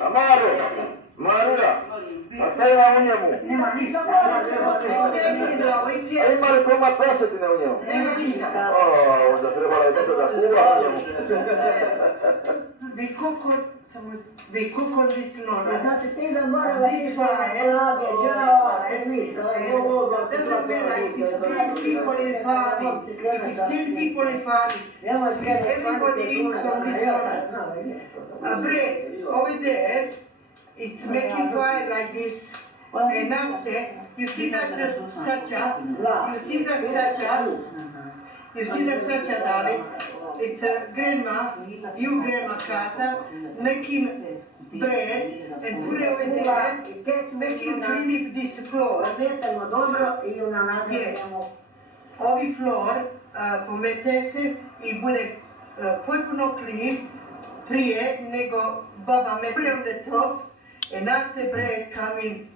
Amaro, Marija, a šta ima u njemu? Nema ništa. A ima li komad kosetine u njemu? Nema ništa. Onda trebala je nešto da kuva u njemu. Vi cook on this noodle. Znači ti da morala ti radi, džava, Doesn't matter if it's 10 people in farming. If it's 10 people in farming, everybody eats from this noodle. Bread over there, it's making fire like this. And after, you see that sacha, darling? It's grandma, you grandma Kata, making bread and put it over there, making clean this floor. Ovi floor pomete se i bude potpuno clean prije nego baba me put on the top and after bread coming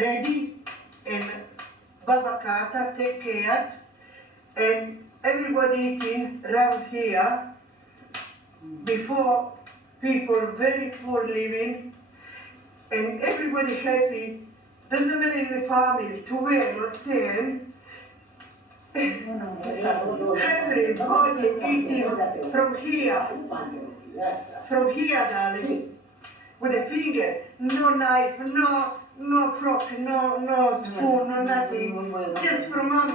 ready and baba Kata take care and everybody eating around here before people very poor living and everybody happy. Doesn't matter in the family, 12 or 10. Everybody eating from here, darling, with a finger, no knife, no fork, no spoon, no nothing, just from mom's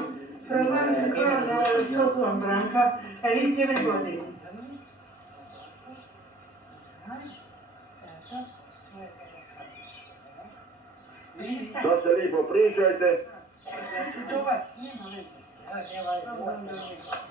girl, saucepan branca, and eat everybody. To se lijepo pričajte.